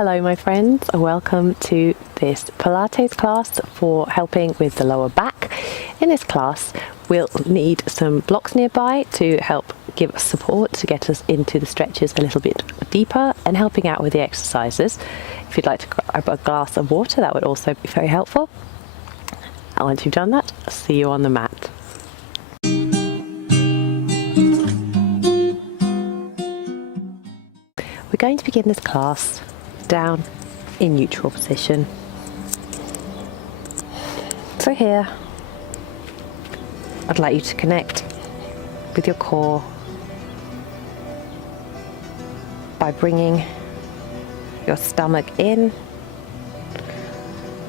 Hello my friends, welcome to this Pilates class for helping with the lower back. In this class we'll need some blocks nearby to help give us support to get us into the stretches a little bit deeper and helping out with the exercises. If you'd like to grab a glass of water, that would also be very helpful. And once you've done that, I'll see you on the mat. We're going to begin this class down in neutral position. So here, I'd like you to connect with your core by bringing your stomach in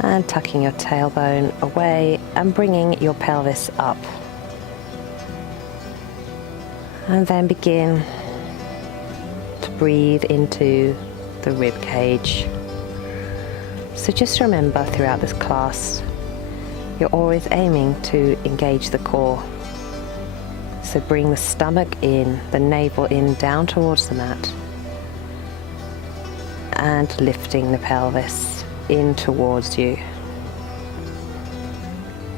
and tucking your tailbone away and bringing your pelvis up. And then begin to breathe into the rib cage. So just remember throughout this class, you're always aiming to engage the core. So bring the stomach in, the navel in, down towards the mat, and lifting the pelvis in towards you.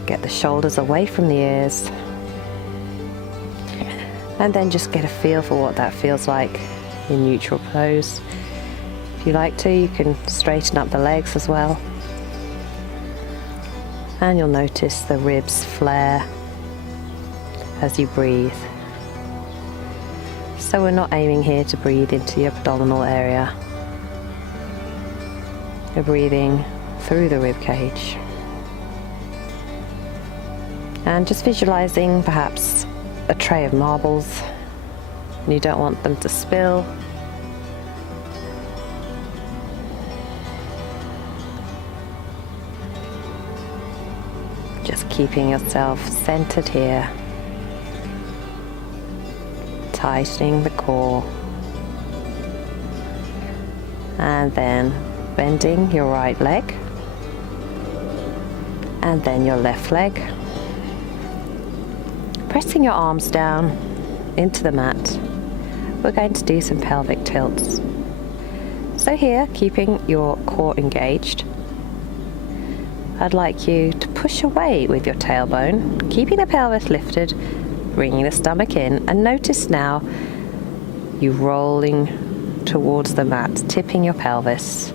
Get the shoulders away from the ears, and then just get a feel for what that feels like in neutral pose. If you like to, you can straighten up the legs as well. And you'll notice the ribs flare as you breathe. So we're not aiming here to breathe into the abdominal area. You're breathing through the rib cage. And just visualizing perhaps a tray of marbles. You don't want them to spill. Just keeping yourself centered here, tightening the core, and then bending your right leg, and then your left leg, pressing your arms down into the mat. We're going to do some pelvic tilts. So here, keeping your core engaged, I'd like you to push away with your tailbone, keeping the pelvis lifted, bringing the stomach in, and notice now you rolling towards the mat, tipping your pelvis.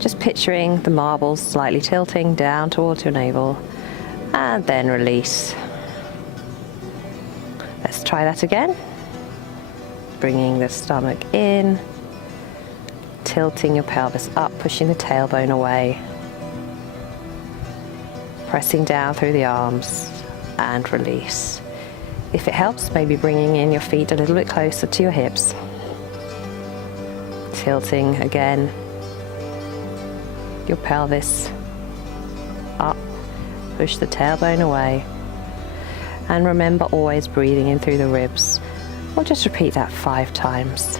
Just picturing the marbles slightly tilting down towards your navel, and then release. Let's try that again. Bringing the stomach in, tilting your pelvis up, pushing the tailbone away. Pressing down through the arms and release. If it helps, maybe bringing in your feet a little bit closer to your hips. Tilting again. Your pelvis up. Push the tailbone away. And remember always breathing in through the ribs. We'll just repeat that 5 times.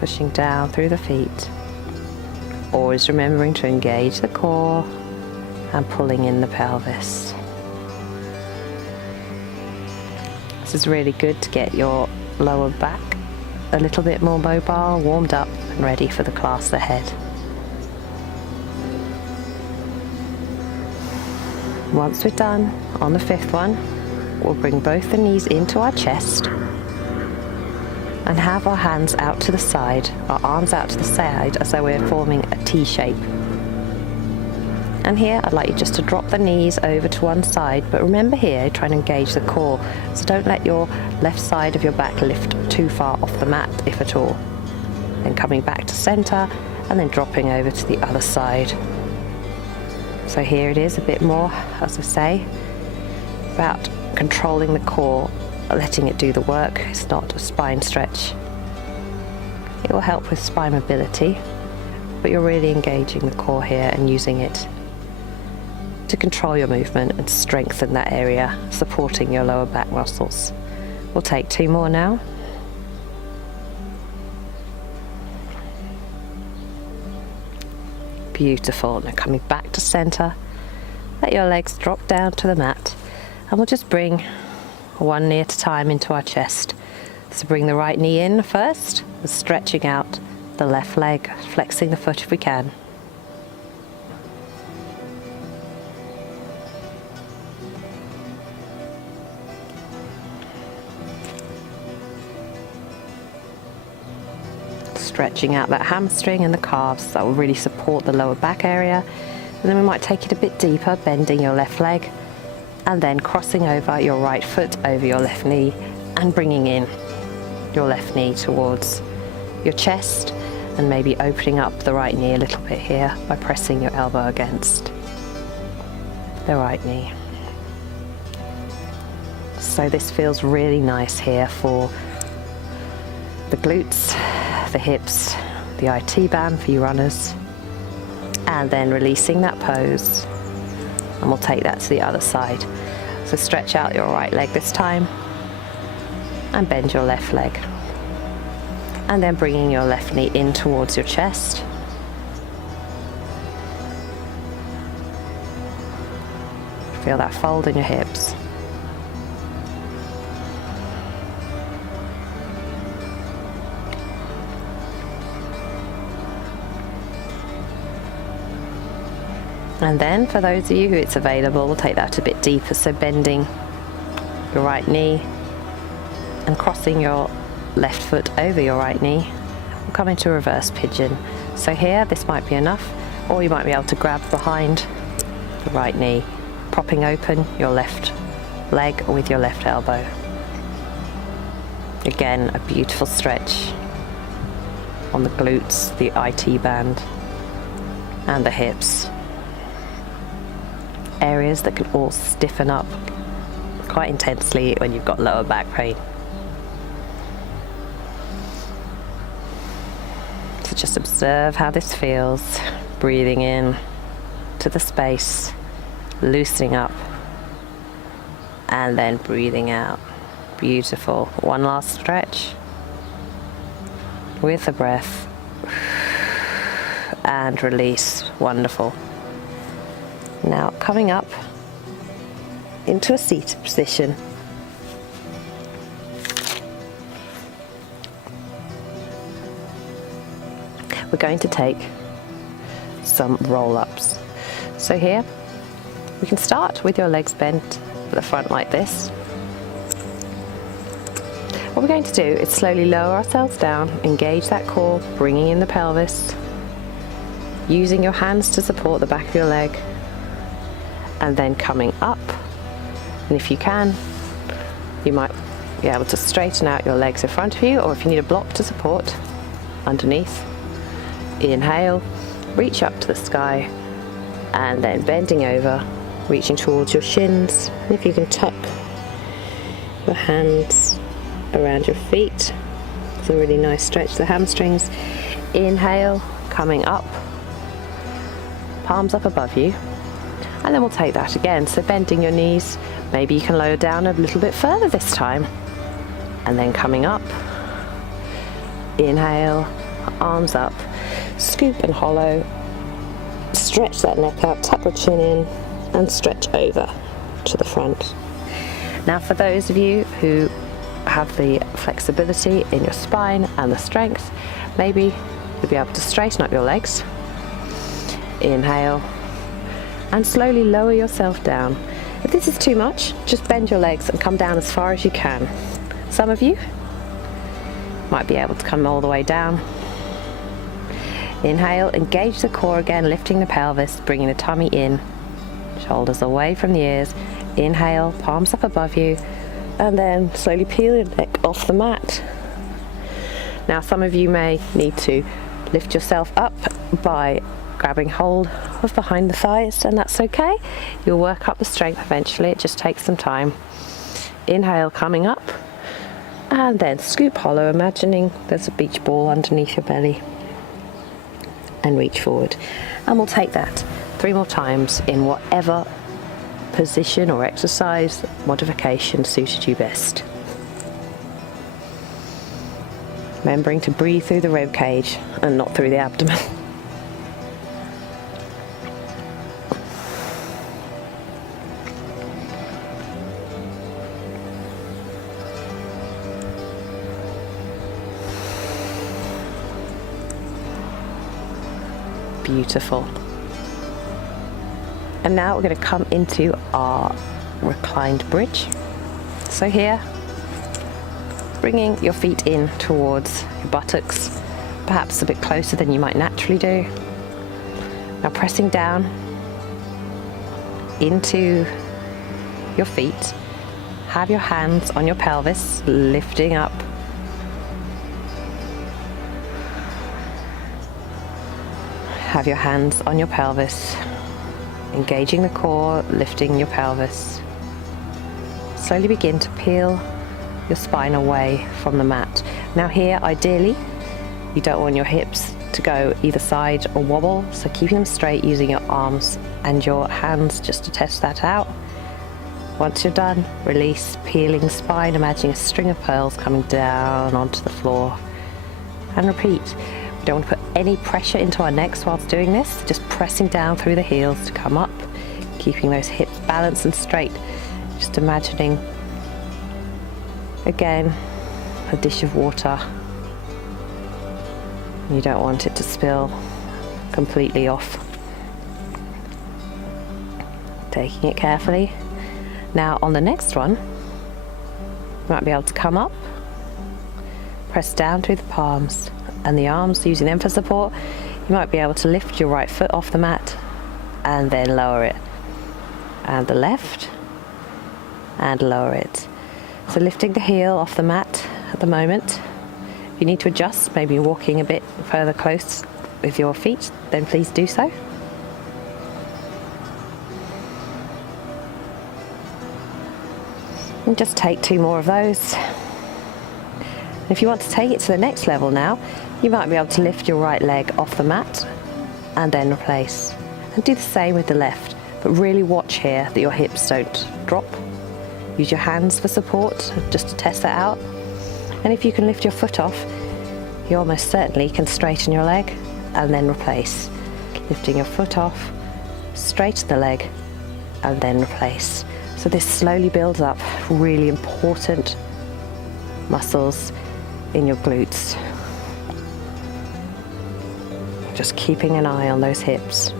Pushing down through the feet. Always remembering to engage the core and pulling in the pelvis. This is really good to get your lower back a little bit more mobile, warmed up and ready for the class ahead. Once we're done, on the 5th one, we'll bring both the knees into our chest and have our hands out to the side, our arms out to the side as though we're forming a T shape. And here I'd like you just to drop the knees over to one side, but remember here, try and engage the core. So don't let your left side of your back lift too far off the mat, if at all. Then coming back to center and then dropping over to the other side. So here it is a bit more, as I say, about controlling the core, letting it do the work. It's not a spine stretch. It will help with spine mobility, but you're really engaging the core here and using it to control your movement and strengthen that area, supporting your lower back muscles. We'll take 2 more now. Beautiful. Now coming back to center, let your legs drop down to the mat, and we'll just bring one knee at a time into our chest. So bring the right knee in first, stretching out the left leg, flexing the foot if we can. Stretching out that hamstring and the calves, that will really support the lower back area. And then we might take it a bit deeper, bending your left leg and then crossing over your right foot over your left knee and bringing in your left knee towards your chest, and maybe opening up the right knee a little bit here by pressing your elbow against the right knee. So this feels really nice here for the glutes, the hips, the IT band for you runners, and then releasing that pose, and we'll take that to the other side. So stretch out your right leg this time and bend your left leg, and then bringing your left knee in towards your chest. Feel that fold in your hips. And then for those of you who it's available, we'll take that a bit deeper, so bending your right knee and crossing your left foot over your right knee. We'll come into reverse pigeon. So here, this might be enough, or you might be able to grab behind the right knee, propping open your left leg with your left elbow. Again, a beautiful stretch on the glutes, the IT band, and the hips. Areas that can all stiffen up quite intensely when you've got lower back pain. So just observe how this feels, breathing in to the space, loosening up, and then breathing out. Beautiful. One last stretch with the breath, and release. Wonderful. Now coming up into a seated position. We're going to take some roll-ups. So here, we can start with your legs bent at the front like this. What we're going to do is slowly lower ourselves down, engage that core, bringing in the pelvis, using your hands to support the back of your leg, and then coming up. And if you can, you might be able to straighten out your legs in front of you, or if you need a block to support, underneath. Inhale, reach up to the sky, and then bending over, reaching towards your shins. If you can tuck your hands around your feet, it's a really nice stretch to the hamstrings. Inhale, coming up, palms up above you. And then we'll take that again, so bending your knees, maybe you can lower down a little bit further this time, and then coming up. Inhale, arms up, scoop and hollow, stretch that neck out, tuck your chin in, and stretch over to the front. Now for those of you who have the flexibility in your spine and the strength, maybe you'll be able to straighten up your legs. Inhale, and slowly lower yourself down. If this is too much, just bend your legs and come down as far as you can. Some of you might be able to come all the way down. Inhale, engage the core again, lifting the pelvis, bringing the tummy in, shoulders away from the ears. Inhale, palms up above you, and then slowly peel your neck off the mat. Now some of you may need to lift yourself up by grabbing hold of behind the thighs, and that's okay. You'll work up the strength eventually, it just takes some time. Inhale, coming up, and then scoop hollow, imagining there's a beach ball underneath your belly, and reach forward. And we'll take that 3 more times in whatever position or exercise modification suited you best. Remembering to breathe through the rib cage and not through the abdomen. Beautiful. And now we're going to come into our reclined bridge. So here, bringing your feet in towards your buttocks, perhaps a bit closer than you might naturally do. Now pressing down into your feet, have your hands on your pelvis, lifting up. Have your hands on your pelvis, engaging the core, lifting your pelvis. Slowly begin to peel your spine away from the mat. Now here, ideally, you don't want your hips to go either side or wobble, so keeping them straight using your arms and your hands just to test that out. Once you're done, release, peeling the spine, imagining a string of pearls coming down onto the floor. And repeat. We don't want to put any pressure into our necks whilst doing this, just pressing down through the heels to come up, keeping those hips balanced and straight. Just imagining, again, a dish of water. You don't want it to spill completely off. Taking it carefully. Now on the next one, you might be able to come up, press down through the palms and the arms, using them for support. You might be able to lift your right foot off the mat and then lower it. And the left, and lower it. So lifting the heel off the mat at the moment. If you need to adjust, maybe walking a bit further close with your feet, then please do so. And just take 2 more of those. If you want to take it to the next level now, you might be able to lift your right leg off the mat and then replace. And do the same with the left, but really watch here that your hips don't drop. Use your hands for support, just to test that out. And if you can lift your foot off, you almost certainly can straighten your leg and then replace. Lifting your foot off, straighten the leg, and then replace. So this slowly builds up really important muscles in your glutes. Just keeping an eye on those hips,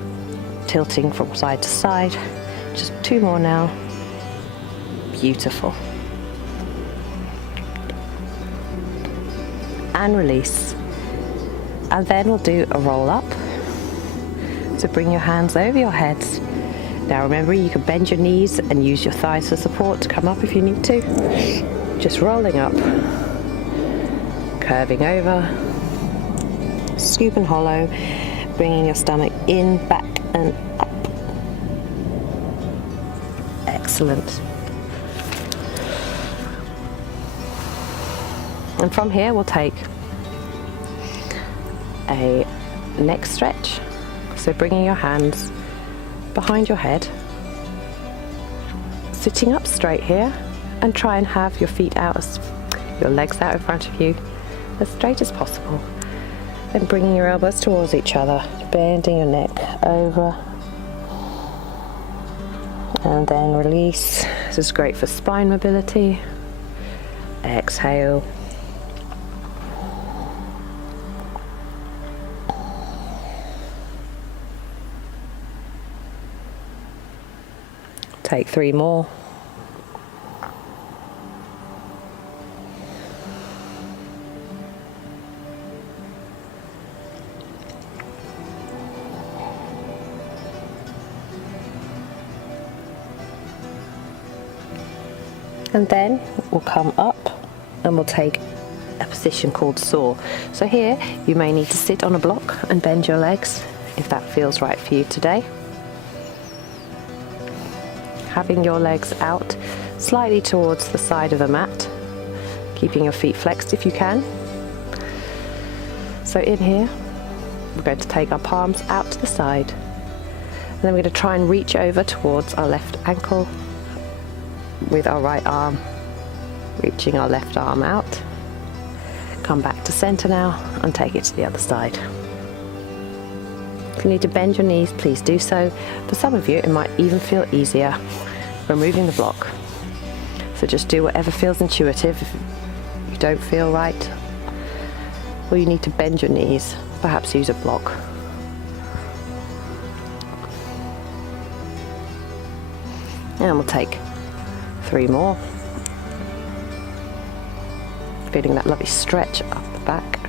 tilting from side to side. Just 2 more now. Beautiful. And release. And then we'll do a roll up. So bring your hands over your heads. Now remember, you can bend your knees and use your thighs for support to come up if you need to. Just rolling up, curving over, scoop and hollow, bringing your stomach in, back and up. Excellent. And from here we'll take a neck stretch. So bringing your hands behind your head, sitting up straight here, and try and have your feet out, your legs out in front of you, as straight as possible. Then bringing your elbows towards each other, bending your neck over, and then release. This is great for spine mobility. Exhale. Take 3 more. And then we'll come up and we'll take a position called saw. So here you may need to sit on a block and bend your legs if that feels right for you today. Having your legs out slightly towards the side of the mat, keeping your feet flexed if you can. So in here, we're going to take our palms out to the side, and then we're going to try and reach over towards our left ankle with our right arm, reaching our left arm out. Come back to center now and take it to the other side. If you need to bend your knees, please do so. For some of you, it might even feel easier removing the block. So just do whatever feels intuitive. If you don't feel right, or you need to bend your knees, perhaps use a block. And we'll take 3 more. Feeling that lovely stretch up the back.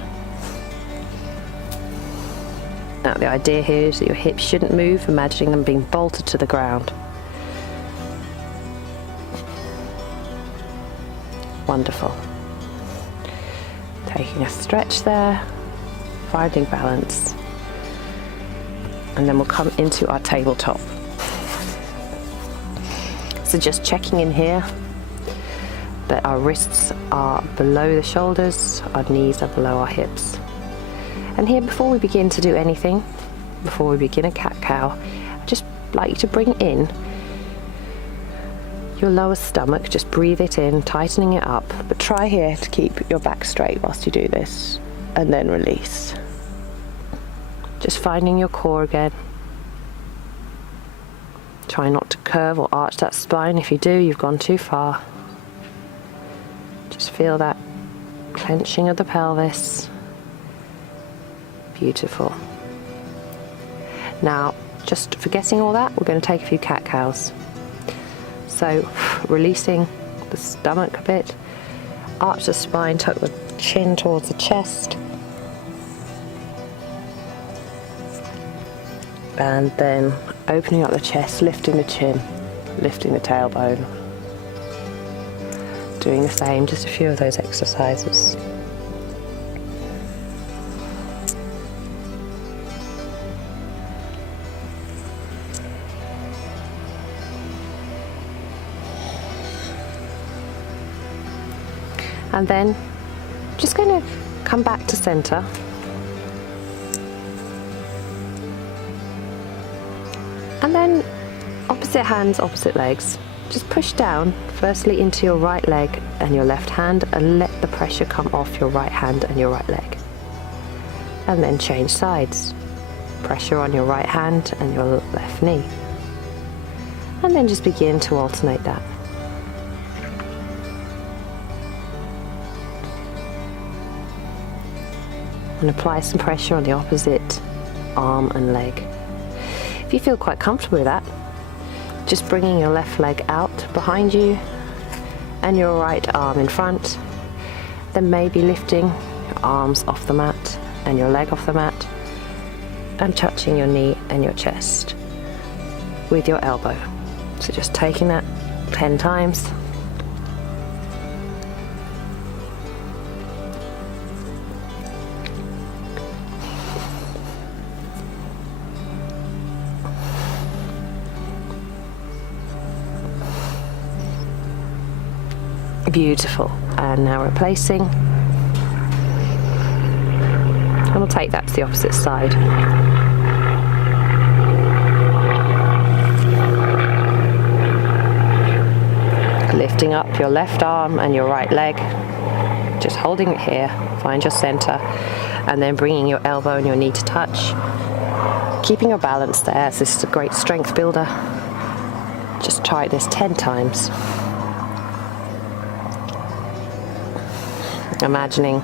Now the idea here is that your hips shouldn't move, imagining them being bolted to the ground. Wonderful. Taking a stretch there, finding balance. And then we'll come into our tabletop. So just checking in here that our wrists are below the shoulders, our knees are below our hips. And here, before we begin to do anything, before we begin a cat-cow, I'd just like you to bring in your lower stomach, just breathe it in, tightening it up, but try here to keep your back straight whilst you do this, and then release. Just finding your core again. Try not to curve or arch that spine. If you do, you've gone too far. Just feel that clenching of the pelvis. Beautiful. Now, just forgetting all that, we're going to take a few cat-cows. So, releasing the stomach a bit, arch the spine, tuck the chin towards the chest, and then opening up the chest, lifting the chin, lifting the tailbone. Doing the same, just a few of those exercises. And then just going to come back to center. And then opposite hands, opposite legs. Just push down firstly into your right leg and your left hand, and let the pressure come off your right hand and your right leg. And then change sides. Pressure on your right hand and your left knee. And then just begin to alternate that. And apply some pressure on the opposite arm and leg. If you feel quite comfortable with that, just bringing your left leg out behind you and your right arm in front, then maybe lifting your arms off the mat and your leg off the mat and touching your knee and your chest with your elbow. So just taking that 10 times. Beautiful. And now replacing. And we'll take that to the opposite side. Lifting up your left arm and your right leg. Just holding it here. Find your center. And then bringing your elbow and your knee to touch. Keeping your balance there. So this is a great strength builder. Just try this 10 times. Imagining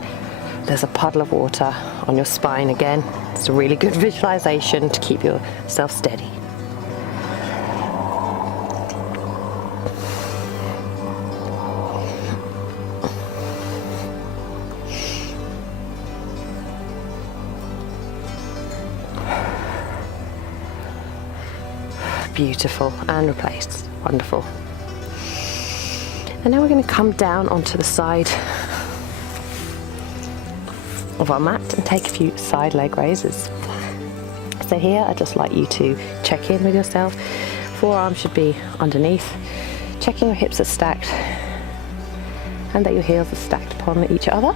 there's a puddle of water on your spine again. It's a really good visualization to keep yourself steady. Beautiful, and replace. Wonderful. And now we're going to come down onto the side of our mat and take a few side leg raises. So here I'd just like you to check in with yourself. Forearms should be underneath, checking your hips are stacked and that your heels are stacked upon each other.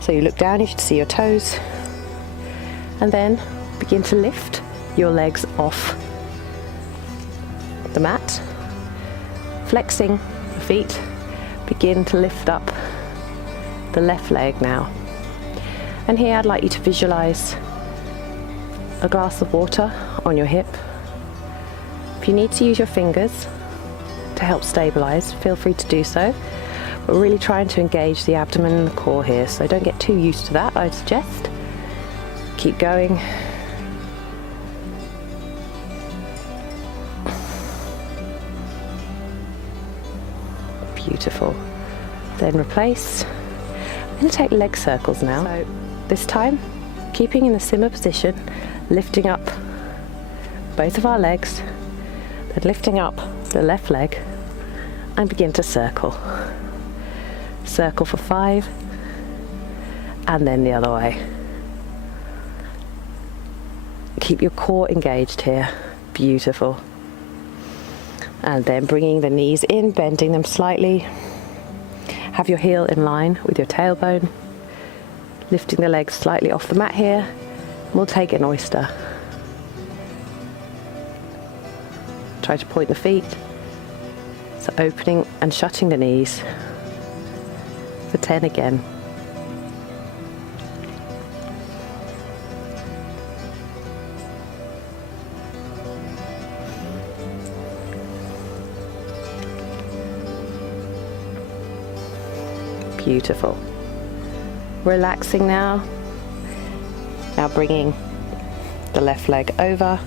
So you look down, you should see your toes, and then begin to lift your legs off the mat, flexing the feet. Begin to lift up the left leg now. And here I'd like you to visualize a glass of water on your hip. If you need to use your fingers to help stabilize, feel free to do so. We're really trying to engage the abdomen and the core here, so don't get too used to that, I'd suggest. Keep going. Beautiful. Then replace. I'm going to take leg circles now. So this time, keeping in the simmer position, lifting up both of our legs, then lifting up the left leg and begin to circle. Circle for 5 and then the other way. Keep your core engaged here. Beautiful. And then bringing the knees in, bending them slightly. Have your heel in line with your tailbone. Lifting the legs slightly off the mat here. We'll take an oyster. Try to point the feet. So opening and shutting the knees. For 10 again. Beautiful. Relaxing now. Now bringing the left leg over,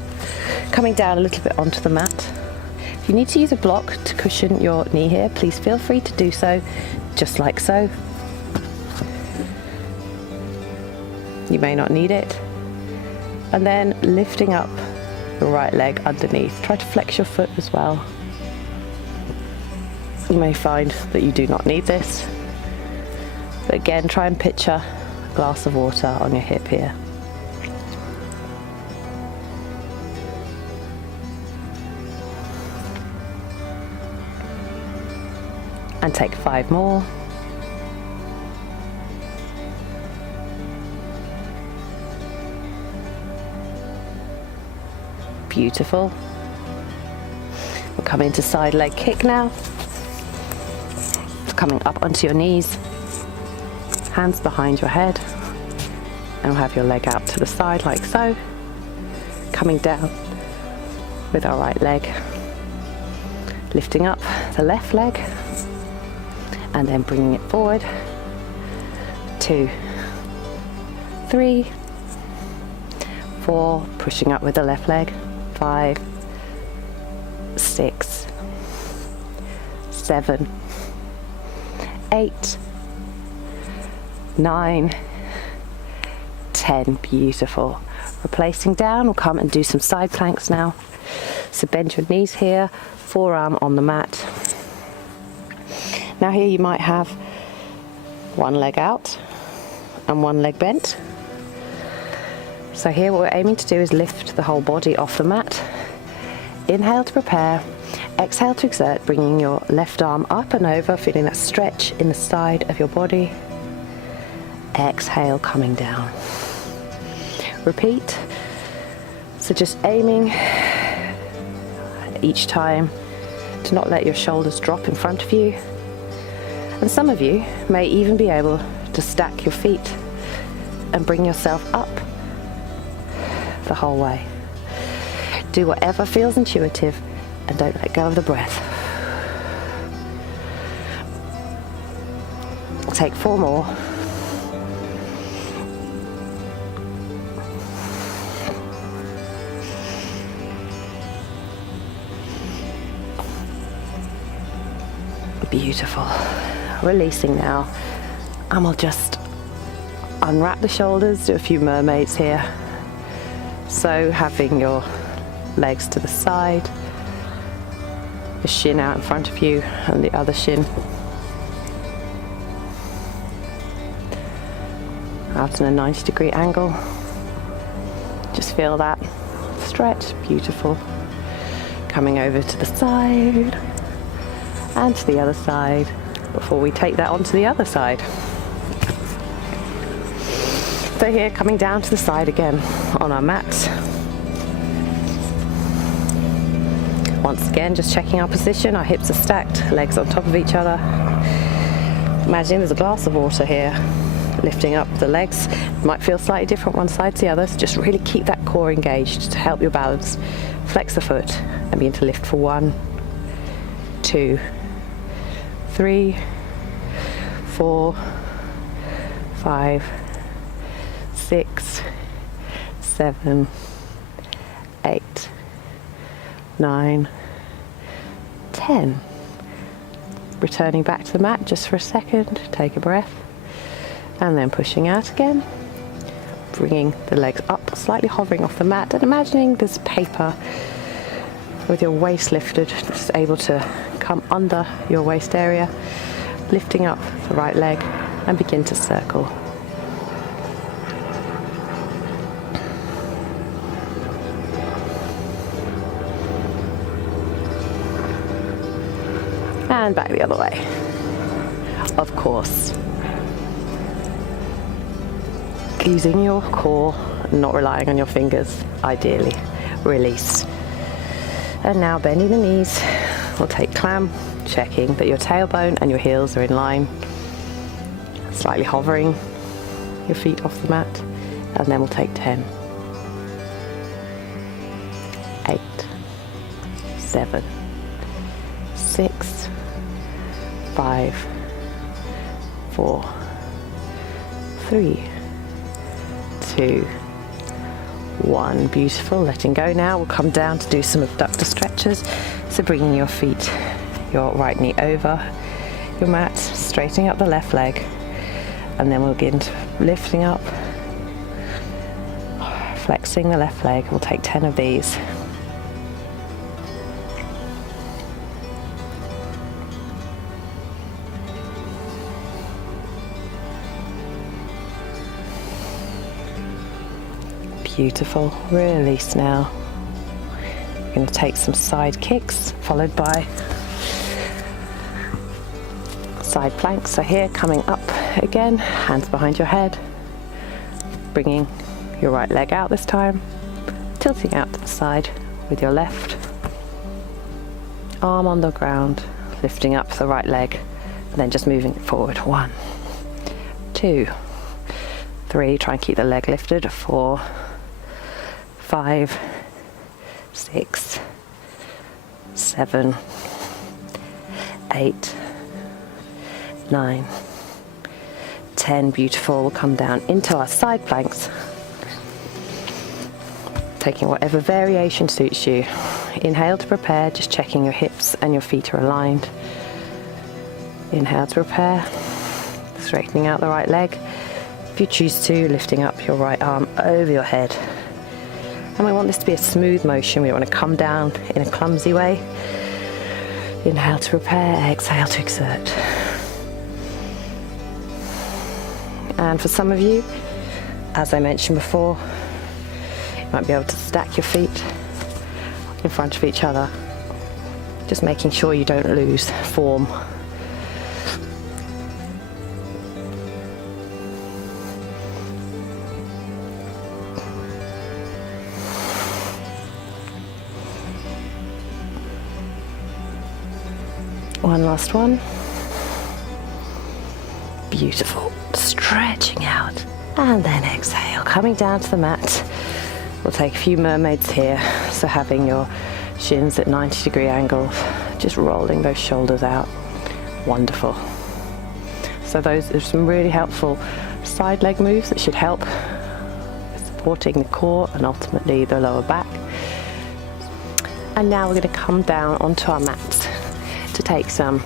coming down a little bit onto the mat. If you need to use a block to cushion your knee here, please feel free to do so, just like so. You may not need it. And then lifting up the right leg underneath. Try to flex your foot as well. You may find that you do not need this. But again, try and picture a glass of water on your hip here. And take 5 more. Beautiful. We'll come into side leg kick now. Coming up onto your knees. Hands behind your head, and we'll have your leg out to the side like so, coming down with our right leg, lifting up the left leg and then bringing it forward. 2, 3, 4, pushing up with the left leg. 5, 6, 7, 8, 9, 10. Beautiful. Replacing down, we'll come and do some side planks now. So bend your knees here, forearm on the mat. Now here you might have one leg out and one leg bent. So here what we're aiming to do is lift the whole body off the mat. Inhale to prepare, exhale to exert, bringing your left arm up and over, feeling that stretch in the side of your body. Exhale, coming down. Repeat. So just aiming each time to not let your shoulders drop in front of you. And some of you may even be able to stack your feet and bring yourself up the whole way. Do whatever feels intuitive and don't let go of the breath. Take 4 more. Beautiful. Releasing now, and we'll just unwrap the shoulders, do a few mermaids here. So having your legs to the side, the shin out in front of you and the other shin out in a 90-degree angle. Just feel that stretch. Beautiful. Coming over to the side and to the other side before we take that onto the other side. So here, coming down to the side again on our mats. Once again, just checking our position. Our hips are stacked, legs on top of each other. Imagine there's a glass of water here. Lifting up the legs. It might feel slightly different one side to the other, so just really keep that core engaged to help your balance. Flex the foot and begin to lift for 1, 2, 3, 4, 5, 6, 7, 8, 9, 10. returning back to the mat just for a second, take a breath, and then pushing out again, bringing the legs up, slightly hovering off the mat, and imagining there's paper with your waist lifted, just able to come under your waist area, lifting up the right leg and begin to circle. And back the other way. Of course, using your core, not relying on your fingers, ideally. Release. And now bending the knees, we'll take clam, checking that your tailbone and your heels are in line, slightly hovering your feet off the mat, and then we'll take 10, 8, 7, 6, 5, 4, 3, 2, 1. Beautiful. Letting go now. We'll come down to do some abductor stretches. So bringing your feet, your right knee over your mat, straightening up the left leg, and then we'll begin lifting up, flexing the left leg. We'll take 10 of these. Beautiful. Release now. We're going to take some side kicks followed by side planks. So here, coming up again, hands behind your head, bringing your right leg out this time, tilting out to the side with your left arm on the ground, lifting up the right leg, and then just moving it forward. 1, 2, 3. Try and keep the leg lifted. 4, 5, 6, 7, 8, 9, 10. Beautiful. We'll come down into our side planks, taking whatever variation suits you. Inhale to prepare, just checking your hips and your feet are aligned. Inhale to prepare, straightening out the right leg. If you choose to, lifting up your right arm over your head. And we want this to be a smooth motion. We don't want to come down in a clumsy way. Inhale to prepare, exhale to exert. And for some of you, as I mentioned before, you might be able to stack your feet in front of each other, just making sure you don't lose form. One last one. Beautiful. Stretching out. And then exhale. Coming down to the mat. We'll take a few mermaids here. So having your shins at 90-degree angles. Just rolling those shoulders out. Wonderful. So those are some really helpful side leg moves that should help supporting the core and ultimately the lower back. And now we're going to come down onto our mats to take some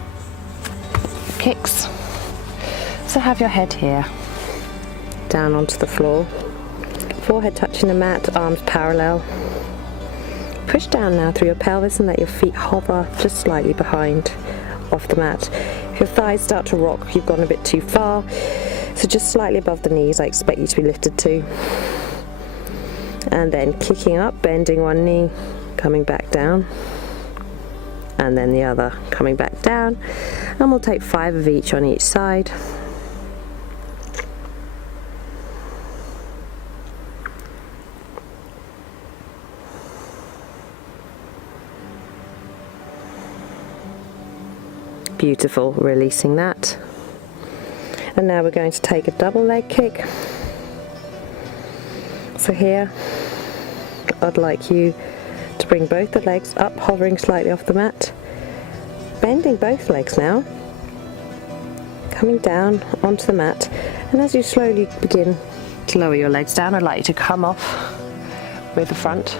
kicks. So have your head here, down onto the floor, forehead touching the mat, arms parallel. Push down now through your pelvis and let your feet hover just slightly behind off the mat. If your thighs start to rock, you've gone a bit too far, so just slightly above the knees I expect you to be lifted to. And then kicking up, bending one knee, coming back down, and then the other coming back down, and we'll take 5 of each on each side. Beautiful. Releasing that, and now we're going to take a double leg kick. So here I'd like you to bring both the legs up, hovering slightly off the mat, bending both legs now, coming down onto the mat, and as you slowly begin to lower your legs down, I'd like you to come off with the front,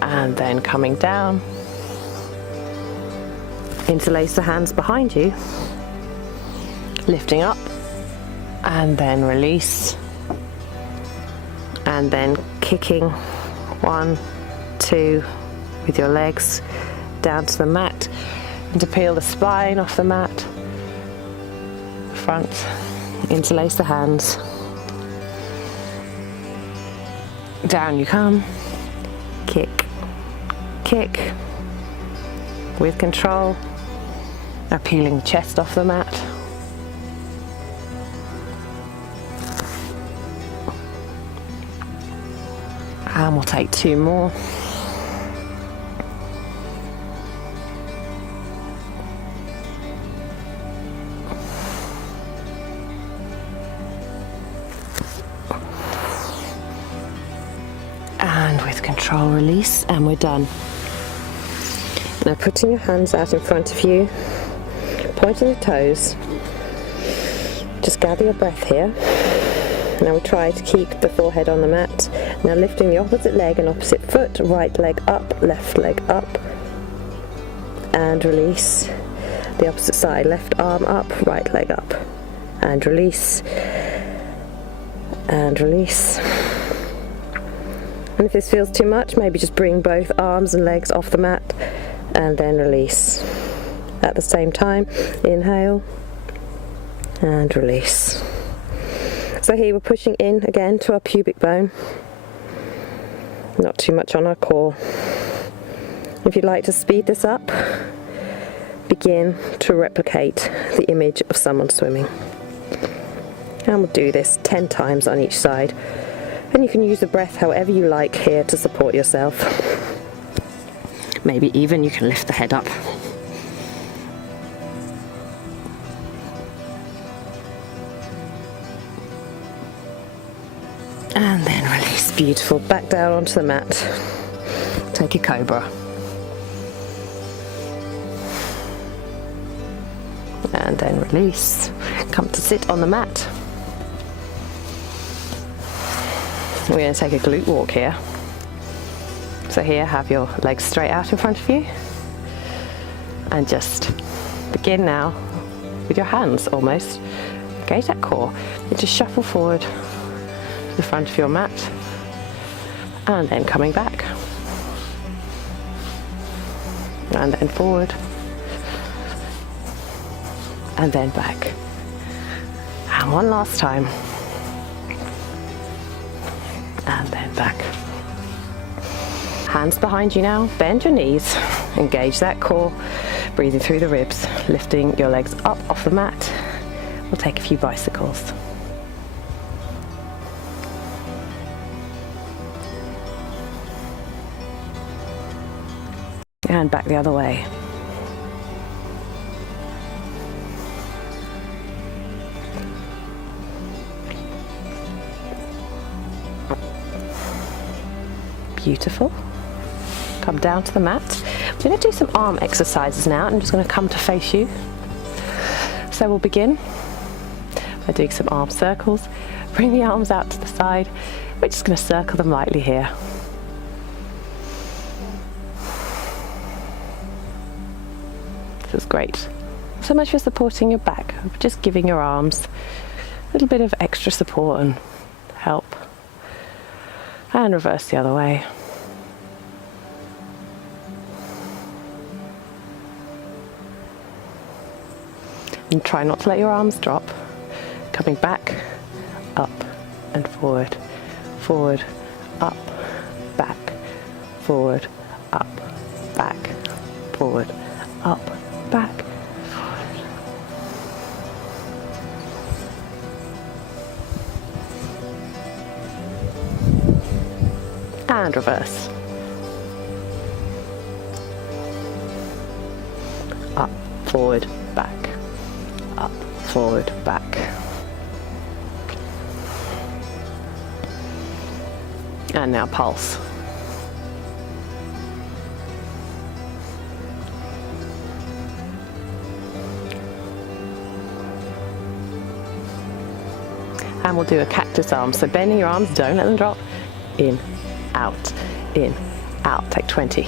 and then coming down, Interlace the hands behind you, lifting up, and then release, and then kicking 1, 2 with your legs down to the mat, and to peel the spine off the mat, front, interlace the hands, down you come, kick, kick, with control, now peeling the chest off the mat, and we'll take 2 more. And with control, release, and we're done. Now putting your hands out in front of you, pointing the toes, just gather your breath here. Now we try to keep the forehead on the mat. Now lifting the opposite leg and opposite foot, right leg up, left leg up, and release. The opposite side, left arm up, right leg up, and release, and release. And if this feels too much, maybe just bring both arms and legs off the mat and then release. At the same time, inhale and release. So here we're pushing in again to our pubic bone, not too much on our core. If you'd like to speed this up, begin to replicate the image of someone swimming. And we'll do this 10 times on each side. And you can use the breath however you like here to support yourself. Maybe even you can lift the head up. And then release. Beautiful. Back down onto the mat. Take a cobra. And then release. Come to sit on the mat. We're going to take a glute walk here. So here, have your legs straight out in front of you. And just begin now with your hands almost. Engage that core. And just shuffle forward to the front of your mat. And then coming back. And then forward. And then back. And one last time. And then back. Hands behind you now, bend your knees, engage that core, breathing through the ribs, lifting your legs up off the mat. We'll take a few bicycles. And back the other way. Beautiful. Come down to the mat. We're going to do some arm exercises now. I'm just going to come to face you. So we'll begin by doing some arm circles. Bring the arms out to the side. We're just going to circle them lightly here. This is great. So much for supporting your back. Just giving your arms a little bit of extra support and help. And reverse the other way. And try not to let your arms drop. Coming back, up and forward, forward, up, back, forward, up, back, forward, up, back, forward. And reverse. Up, forward, back. Up, forward, back. And now pulse. And we'll do a cactus arm. So bending your arms, don't let them drop. In, out, in, out. Take 20.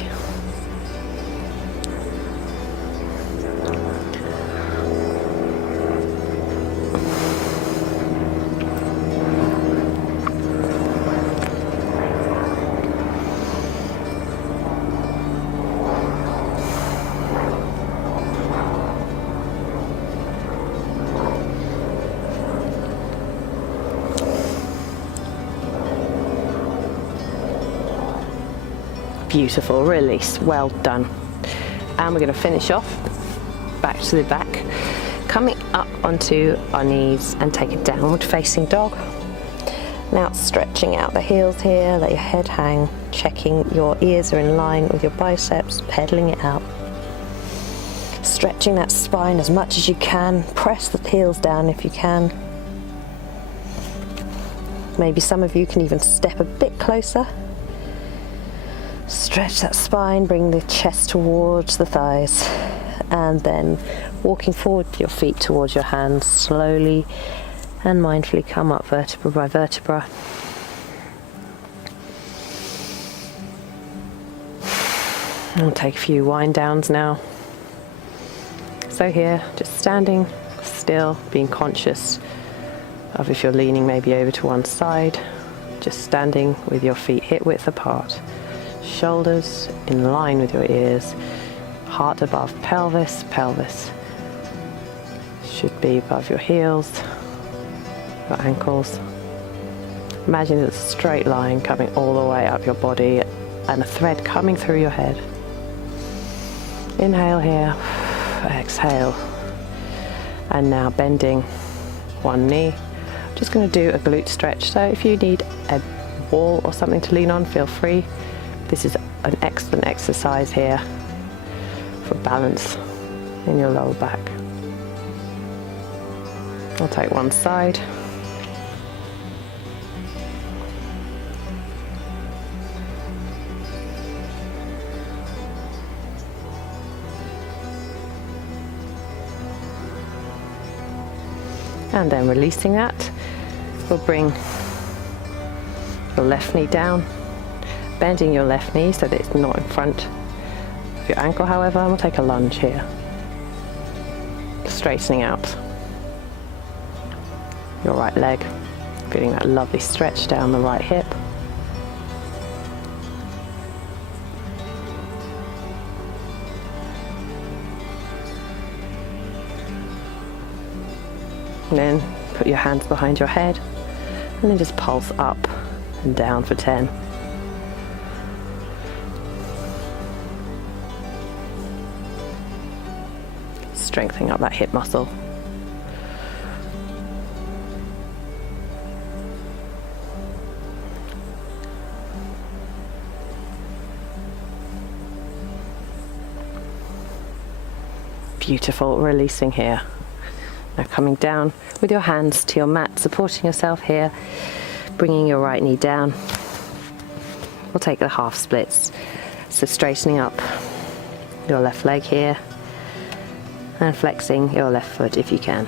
Beautiful, release, well done. And we're going to finish off back to the back, coming up onto our knees and take a downward facing dog. Now stretching out the heels here, let your head hang, checking your ears are in line with your biceps, pedaling it out. Stretching that spine as much as you can, press the heels down if you can. Maybe some of you can even step a bit closer. Stretch that spine, bring the chest towards the thighs, and then walking forward with your feet towards your hands, slowly and mindfully come up vertebra by vertebra. And we'll take a few wind downs now. So here, just standing still, being conscious of if you're leaning maybe over to one side, just standing with your feet hip width apart. Shoulders in line with your ears, heart above pelvis, pelvis should be above your heels, your ankles. Imagine it's a straight line coming all the way up your body and a thread coming through your head. Inhale here, exhale, and now bending one knee. Just going to do a glute stretch, so if you need a wall or something to lean on, feel free. This is an excellent exercise here for balance in your lower back. I'll take one side. And then releasing that, we'll bring your left knee down, bending your left knee so that it's not in front of your ankle, however, and we'll take a lunge here. Straightening out your right leg, feeling that lovely stretch down the right hip. And then put your hands behind your head and then just pulse up and down for 10. Strengthening up that hip muscle. Beautiful, releasing here. Now coming down with your hands to your mat, supporting yourself here, bringing your right knee down. We'll take the half splits. So straightening up your left leg here and flexing your left foot if you can.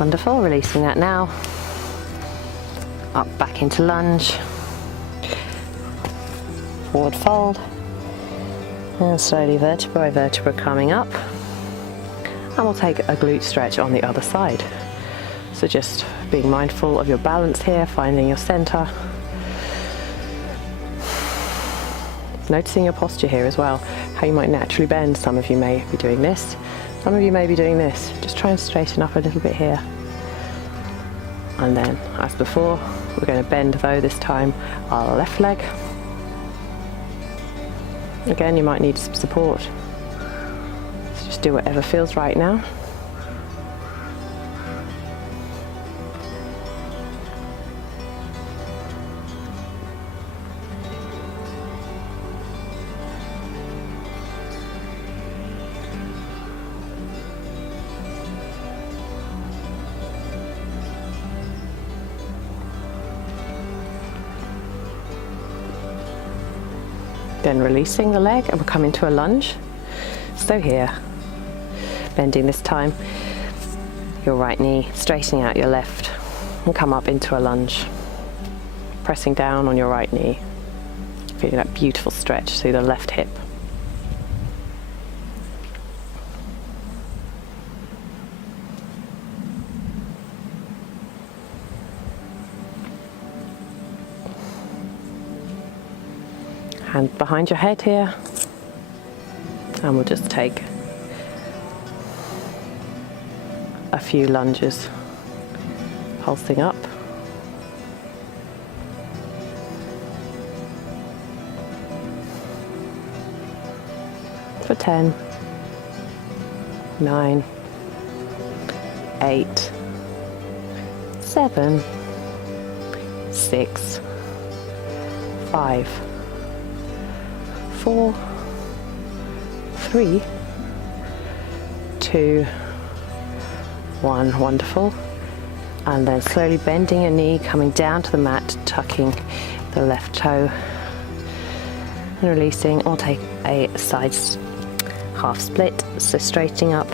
Wonderful, releasing that now. Up back into lunge. Forward fold. And slowly vertebra by vertebra coming up. And we'll take a glute stretch on the other side. So just being mindful of your balance here, finding your center. Noticing your posture here as well, how you might naturally bend. Some of you may be doing this. Some of you may be doing this. Just try and straighten up a little bit here. And then, as before, we're going to bend though this time our left leg. Again, you might need some support. So just do whatever feels right now. Then releasing the leg and we'll come into a lunge. So here, bending this time, your right knee, straightening out your left and come up into a lunge. Pressing down on your right knee, feeling that beautiful stretch through the left hip. Hands behind your head here. And we'll just take a few lunges, pulsing up. For 10, 9, 8, 7, 6, 5, 4, 3, 2, 1. Wonderful. And then slowly bending your knee, coming down to the mat, tucking the left toe and releasing, or take a side half split. So straightening up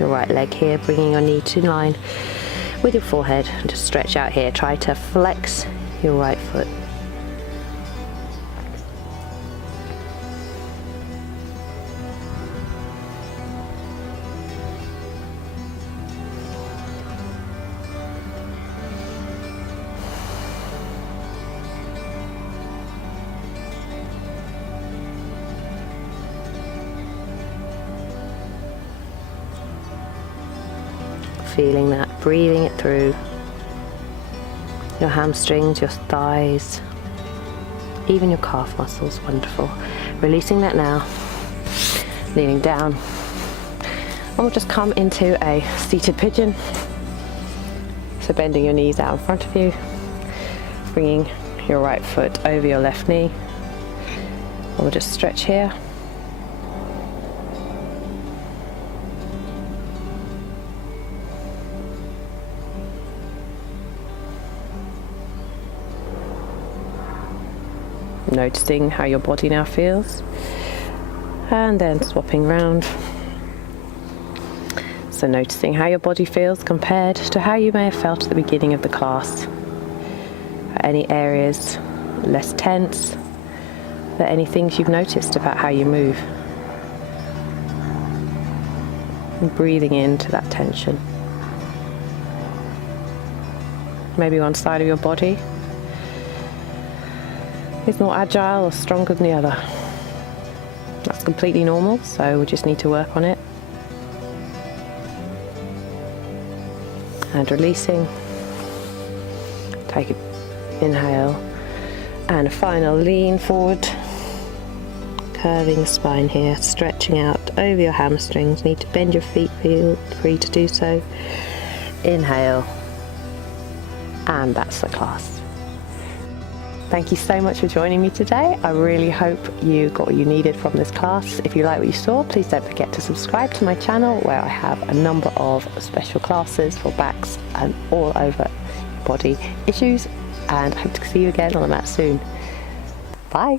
your right leg here, bringing your knee to line with your forehead, and just stretch out here. Try to flex your right foot. Feeling that, breathing it through your hamstrings, your thighs, even your calf muscles. Wonderful. Releasing that now, kneeling down, and we'll just come into a seated pigeon. So bending your knees out in front of you, bringing your right foot over your left knee, and we'll just stretch here. Noticing how your body now feels, and then swapping round. So noticing how your body feels compared to how you may have felt at the beginning of the class. Are any areas less tense? Are there any things you've noticed about how you move? And breathing into that tension. Maybe one side of your body is more agile or stronger than the other. That's completely normal, so we just need to work on it. And releasing. Take an inhale and a final lean forward, curving the spine here, stretching out over your hamstrings. Need to bend your feet, feel free to do so. Inhale, and that's the class. Thank you so much for joining me today. I really hope you got what you needed from this class. If you like what you saw, please don't forget to subscribe to my channel, where I have a number of special classes for backs and all over body issues. And I hope to see you again on the mat soon. Bye.